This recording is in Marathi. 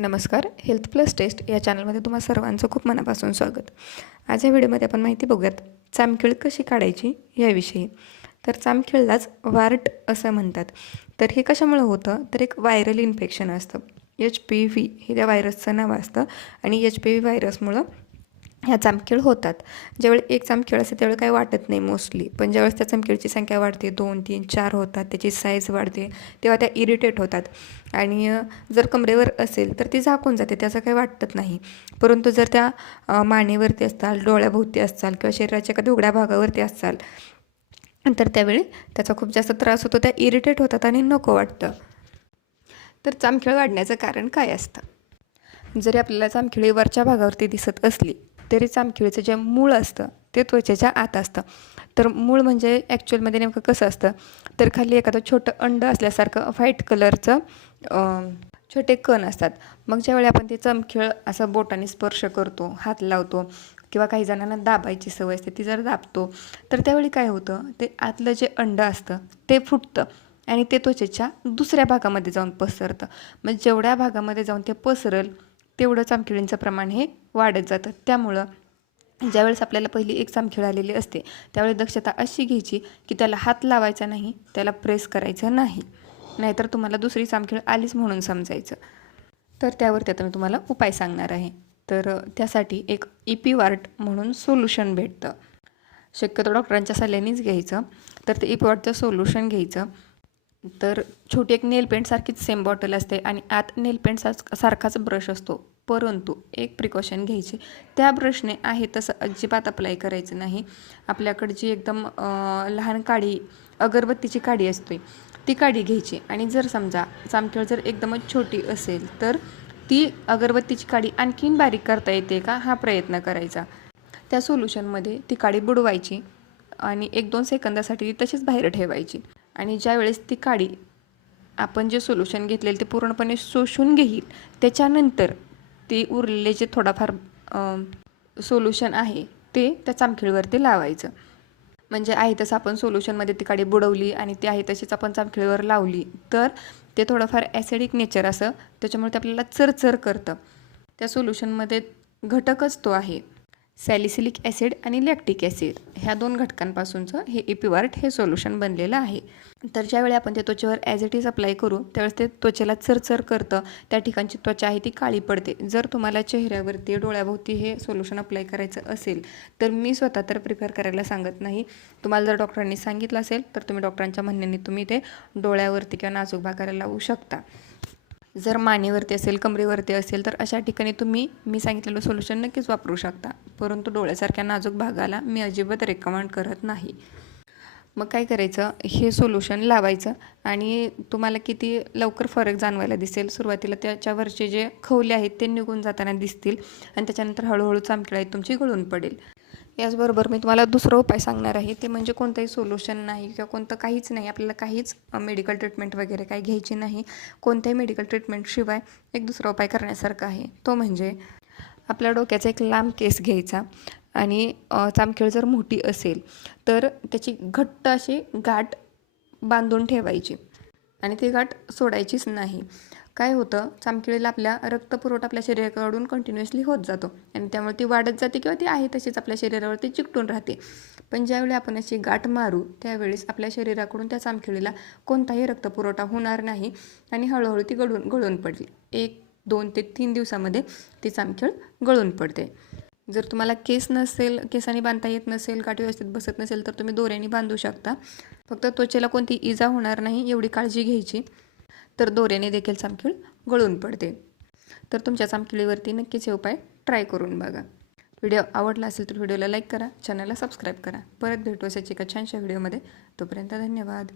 नमस्कार. हेल्थ प्लस टेस्ट या चॅनलमध्ये तुम्हा सर्वांचं खूप मनापासून स्वागत. आज या व्हिडिओमध्ये आपण माहिती बघूयात चामखीळ कशी काढायची याविषयी. तर चामखीळलाच वार्ट असं म्हणतात. तर हे कशामुळे होतं, तर एक व्हायरल इन्फेक्शन असतं. HPV हे त्या व्हायरसचं नाव असतं आणि HPV व्हायरसमुळं ह्या चामखीळ होतात. ज्यावेळी एक चामखीळ असते त्यावेळी काही वाटत नाही मोस्टली, पण ज्यावेळेस त्या चामखीळची संख्या वाढते, 2, 3, 4 होतात, त्याची साईज वाढते, तेव्हा त्या इरिटेट होतात. आणि जर कमरेवर असेल तर ती झाकून जाते, त्याचं काही वाटत नाही. परंतु जर त्या मानेवरती असताल, डोळ्याभोवती असताल किंवा शरीराच्या एखाद्या उघड्या भागावरती असाल तर त्यावेळी त्याचा खूप जास्त त्रास होतो, त्या इरिटेट होतात आणि नको वाटतं. तर चामखीळ वाढण्याचं कारण काय असतं? जरी आपल्याला चामखिळी वरच्या भागावरती दिसत असली तरी चामखिळीचं जे मूळ असतं ते त्वचेच्या आत असतं. तर मूळ म्हणजे ॲक्च्युअलमध्ये नेमकं कसं असतं, तर खाली एखादं छोटं अंड असल्यासारखं व्हाईट कलरचं छोटे कण असतात. मग ज्यावेळी आपण ते चामखीळ असं बोटाने स्पर्श करतो, हात लावतो किंवा काही जणांना दाबायची सवय असते, ती जर दाबतो तर त्यावेळी काय होतं, ते आतलं जे अंड असतं ते फुटतं आणि ते त्वचेच्या दुसऱ्या भागामध्ये जाऊन पसरतं. मग जेवढ्या भागामध्ये जाऊन ते पसरल तेवढं चामखिळींचं प्रमाण हे वाढत जातं. त्यामुळं ज्यावेळेस आपल्याला पहिली एक चामखीळ आलेली असते त्यावेळी दक्षता अशी घ्यायची की त्याला हात लावायचा नाही, त्याला प्रेस करायचं नाही, नाहीतर तुम्हाला दुसरी चामखीळ आलीच म्हणून समजायचं. तर त्यावरती आता मी तुम्हाला उपाय सांगणार आहे. तर त्यासाठी एक इपिवार्ट म्हणून सोल्युशन भेटतं. शक्यतो डॉक्टरांच्या सल्ल्यानेच घ्यायचं. तर ते इपिवार्टचं सोल्युशन घ्यायचं. तर छोटी एक नेल पेंटसारखीच सेम बॉटल असते आणि आत नेल पेंट सारखाच ब्रश असतो. परंतु एक प्रिकॉशन घ्यायची, त्या ब्रशने आहे तसं अजिबात अप्लाय करायचं नाही. आपल्याकडे जी एकदम लहान काडी, अगरबत्तीची काडी असते ती काडी घ्यायची आणि जर समजा चामखीळ जर एकदमच छोटी असेल तर ती अगरबत्तीची काडी आणखीन बारीक करता येते का हा प्रयत्न करायचा. त्या सोल्युशनमध्ये ती काडी बुडवायची आणि 1-2 सेकंदासाठी ती तशीच बाहेर ठेवायची आणि ज्यावेळेस ती काडी आपण जे सोल्युशन घेतलेलं ते पूर्णपणे शोषून घेईल त्याच्यानंतर ते उरलेले जे थोडाफार सोल्युशन आहे ते त्या चामखीळीवरती लावायचं. म्हणजे आहे तसं आपण सोल्युशनमध्ये ती काडी बुडवली आणि ती आहे तशीच आपण चामखीळीवर लावली तर ते थोडंफार ॲसिडिक नेचर असं, त्याच्यामुळे ते आपल्याला चरचर करतं. त्या सोल्युशनमध्ये घटकच तो आहे सॅलिसिलिक ॲसिड आणि लॅक्टिक ॲसिड, ह्या 2 घटकांपासूनचं हे इपिवार्ट हे सोल्युशन बनलेलं आहे. तर ज्यावेळी आपण ते त्वचेवर ॲज इट इज अप्लाय करू त्यावेळेस ते त्वचेला चरचर करतं, त्या ठिकाणची त्वचा आहे ती काळी पडते. जर तुम्हाला चेहऱ्यावरती, डोळ्याभोवती हे सोल्युशन अप्लाय करायचं असेल तर मी स्वतः तर प्रिफर करायला सांगत नाही. तुम्हाला जर डॉक्टरांनी सांगितलं असेल तर तुम्ही डॉक्टरांच्या म्हणण्याने तुम्ही ते डोळ्यावरती किंवा नाजूक भागाला लावू शकता. जर मानेवरती असेल, कमरेवरती असेल तर अशा ठिकाणी तुम्ही मी सांगितलेलं सोल्युशन नक्कीच वापरू शकता. परंतु डोळ्यासारख्या नाजूक भागाला मी अजिबात रेकमेंड करत नाही. मग काय करायचं, हे सोल्युशन लावायचं आणि तुम्हाला किती लवकर फरक जाणवायला दिसेल. सुरुवातीला त्याच्यावरचे जे खवले आहेत ते निघून जाताना दिसतील आणि त्याच्यानंतर हळूहळू चामखीळ आहे तुमची गळून पडेल. याचबरोबर मी तुम्हाला दुसरा उपाय सांगणार आहे, ते म्हणजे कोणतंही सोल्युशन नाही किंवा कोणतं काहीच नाही, आपल्याला काहीच मेडिकल ट्रीटमेंट वगैरे काही घ्यायची नाही. कोणत्याही मेडिकल ट्रीटमेंटशिवाय एक दुसरा उपाय करण्यासारखा आहे, तो म्हणजे आपल्या डोक्याचा एक लांब केस घ्यायचा आणि चामखीळ जर मोठी असेल तर त्याची घट्ट अशी गाठ बांधून ठेवायची आणि ती गाठ सोडायचीच नाही. काय होतं, चामखिळीला आपल्या रक्तपुरवठा आपल्या शरीराकडून कंटिन्युअसली होत जातो आणि त्यामुळे ती वाढत जाते किंवा ती आहे तशीच आपल्या शरीरावरती चिकटून राहते. पण ज्यावेळी आपण अशी गाठ मारू त्यावेळेस आपल्या शरीराकडून त्या चामखिळीला कोणताही रक्तपुरवठा होणार नाही आणि हळूहळू ती गळून पडेल. 1-2 ते 3 दिवसामध्ये ती चामखीळ गळून पडते. जर तुम्हाला केस नसेल, केसांनी बांधता येत नसेल, गाठ व्यवस्थित बसत नसेल तर तुम्ही दोऱ्याने बांधू शकता. फक्त त्वचेला कोणती इजा होणार नाही एवढी काळजी घ्यायची. तर दोऱ्याने देखील चामखीळ गळून पडते. तर तुमच्या चामखिळीवरती नक्कीच हे उपाय ट्राय करून बघा. व्हिडिओ आवडला असेल तर व्हिडिओला लाईक करा, चॅनलला सबस्क्राईब करा. परत भेटू अशाच एका छानशा व्हिडिओमध्ये. तोपर्यंत धन्यवाद.